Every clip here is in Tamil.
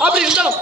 அப்படி இருந்தாலும்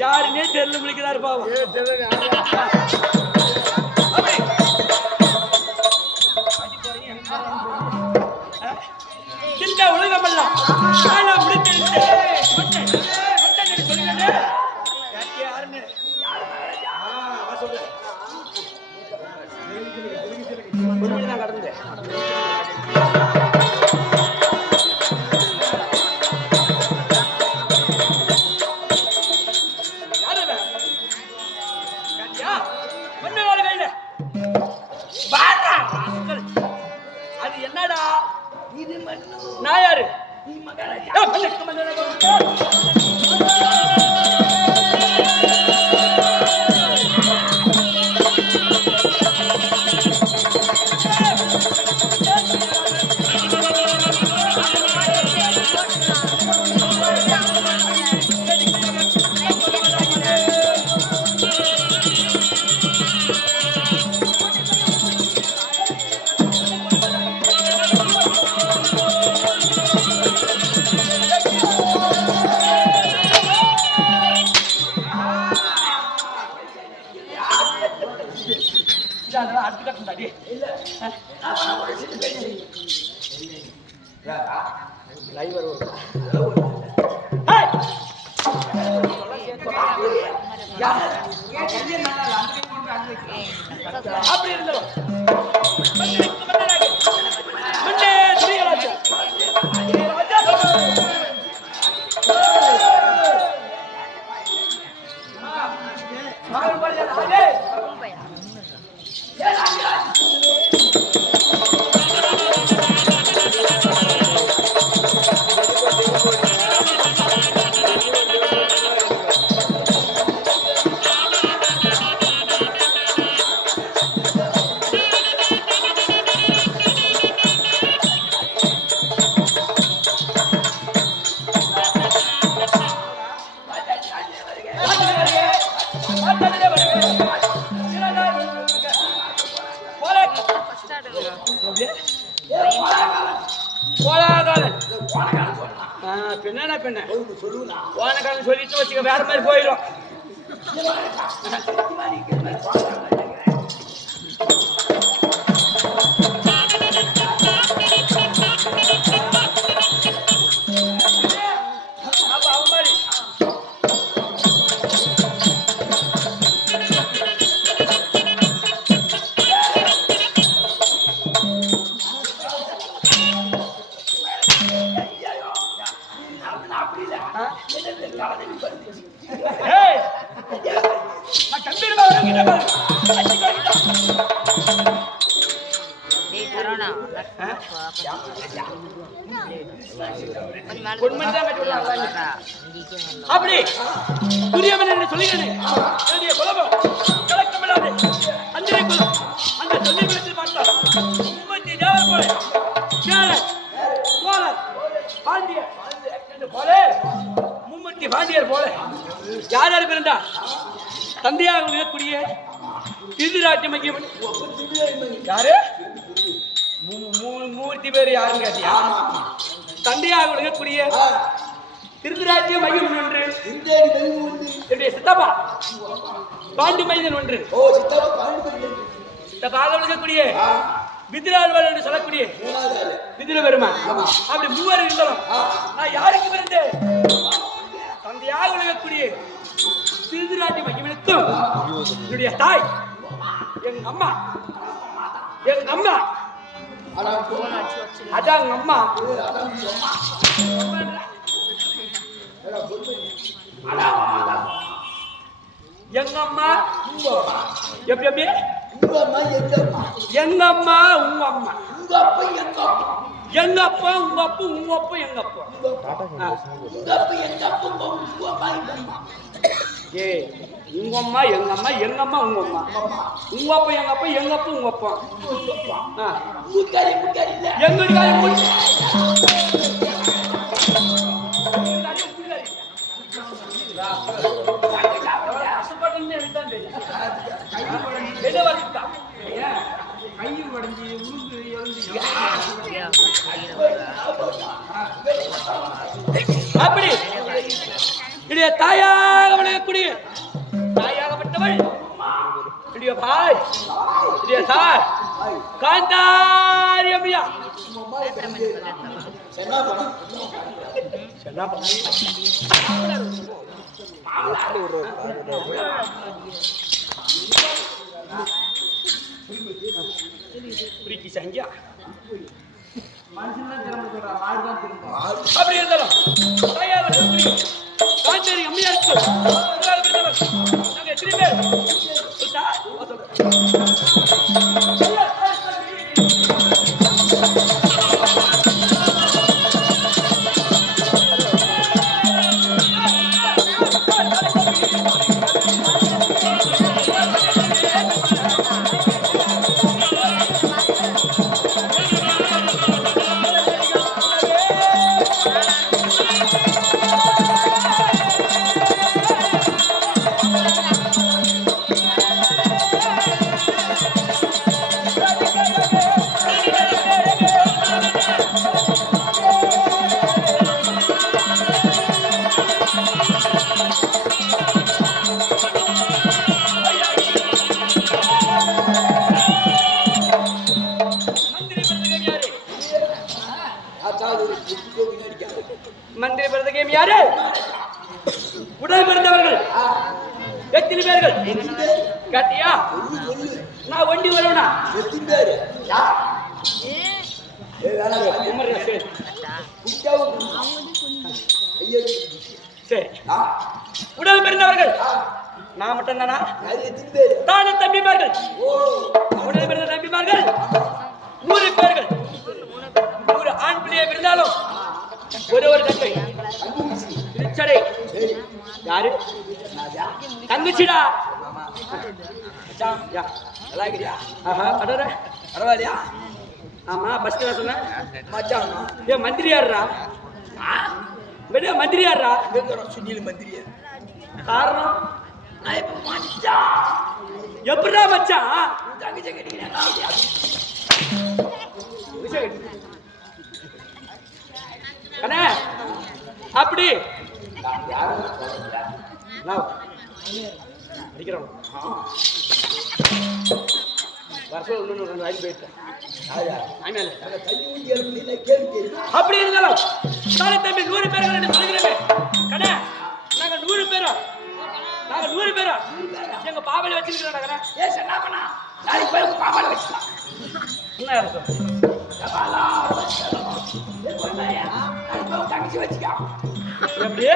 யாருன்னே தெரியல முடிக்கிறாரு பாவம். இந்த உலகம் எல்லாம் அது என்னடா இது நான் யாரு அப்படி இருந்தோம் பெண்ணா பெண்ண போனக்காரன் சொல்லிட்டு வச்சுக்க வேற மாதிரி போயிடும். அப்படி துரியமன் சொல்லுகிறேன் அந்த சொல்லி குலத்தில் பார்த்தார் 30 தேவர் போல சோழர் பாண்டியர் போல 30 பாண்டியர் போல யார் யார் பிறந்தா தந்தையாக இருக்கக்கூடிய திருராட்டியமையவன் யாரு மூர்த்தி பேர் யாருன்னு கேட்டியா தந்தையாக இருக்கக்கூடிய திருராட்டியம் மையம் ஒன்று என்னுடைய சித்தப்பா பாண்டி மைதன் ஒன்று சித்தப்பாக இருக்கக்கூடிய விதிராழ்வாள் என்று சொல்லக்கூடிய விதிர பெருமான் அப்படி மூவர் இருந்தாலும் நான் யாருக்கு பிறந்தேன் தந்தையாக இருக்கக்கூடிய திருராட்டி மையத்திற்கும் என்னுடைய தாய் எங்க அம்மா அதான் எங்க அம்மா எங்க அம்மா எப்படி எப்படி எங்க அம்மா உங்க அம்மா எங்க அப்பா உங்க அப்பா உங்க அப்பா எங்க அப்பா ஏ உங்க அம்மா எங்க அம்மா எங்க அம்மா உங்க அம்மா உங்க அப்பா எங்க அப்பா எங்க அப்பா உங்க அப்பா அப்படி இடைய தாயாக விளையக்கூடிய தாயாகப்பட்டவள் இடைய பாய் இடைய தாய் காந்தாரி அம்மையா செஞ்சா அப்படி இருந்தாலும் காந்தாரி அம்மையா இருக்கு நாங்க எத்தனை பேர் மந்திரி பிறந்தகேம் யாரு உடல் பிறந்தவர்கள் எத்தனை பேர்கள் கேட்டியா நான் ஒண்டி வருவனா சரி உடல் பிறந்தவர்கள் நான் மட்டும் தானா தானே தம்பிமார்கள் உடல் பிறந்த தம்பிமார்கள் 100 பேர்கள் 100 ஆண் பிள்ளையை பிறந்தாலும் ஒரு தங்கை திருச்சடை யாரு தங்கச்சிடா பரவாயில்லையா ஆமா பஸ் சொன்ன ஏ மந்திரி யாருடா மந்திரி யாருடா சுனில் மந்திரி காரணம் எப்படா மச்சான் அப்படி அடிக்கிறோம் அப்படி இருந்தாலும் தம்பி 100 பேர்கள் என்று சொல்கிறேன் கடை நாங்க 100 பேரும் நாங்க 100 பேரும் எங்க பாவலை வச்சிருக்கிறோம் பாவலை வச்சுக்கலாம் என்ன இருக்கும் தங்கச்சி வச்சுக்கா எப்படி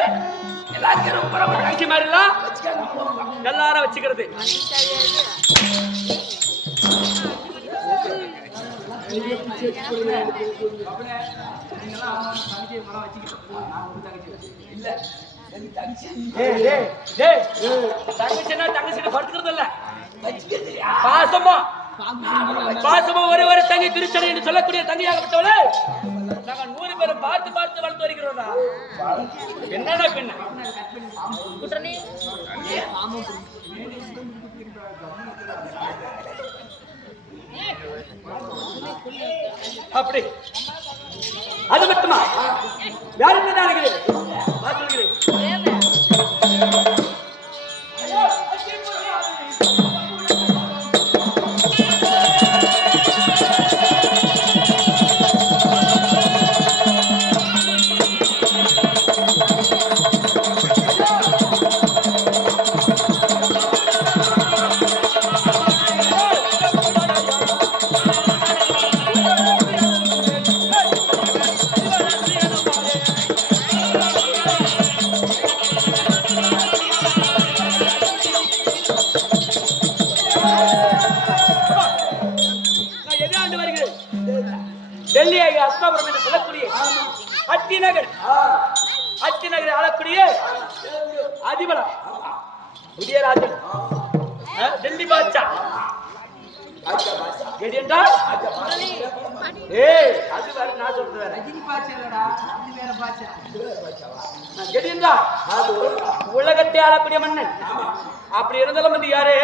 எல்லாத்தையும் ரொம்ப ரொம்ப தங்கச்சி மாதிரிலாம் எல்லாரும் வச்சுக்கிறது தங்கச்சின்னா தங்கச்சிட்ட படுத்துக்கிறது இல்ல, பாசமா பாசமா ஒரு தங்கை திருச்சனை என்று சொல்லக்கூடிய தங்கையாகப்பட்டவளே நாங்க 100 பேரை பார்த்து பார்த்து வளர்த்து வருகிறோம்டா. என்னடா பெண்ண அப்படி அது மட்டுமா யாருக்கு தான் இருக்கிறேன் சொல்கிறேன். டெல்லி அஸ்தாபுரம் என்று சொல்லக்கூடிய அத்தி நகரை ஆளக்கூடிய அதிபரா உதயராஜன் டெல்லி பாட்சா என்றால் அது வேற, நான் சொல்றது வேற. உலகத்தை ஆளக்கூடிய மன்னன். அப்படி இருந்தாலும் வந்து யாரு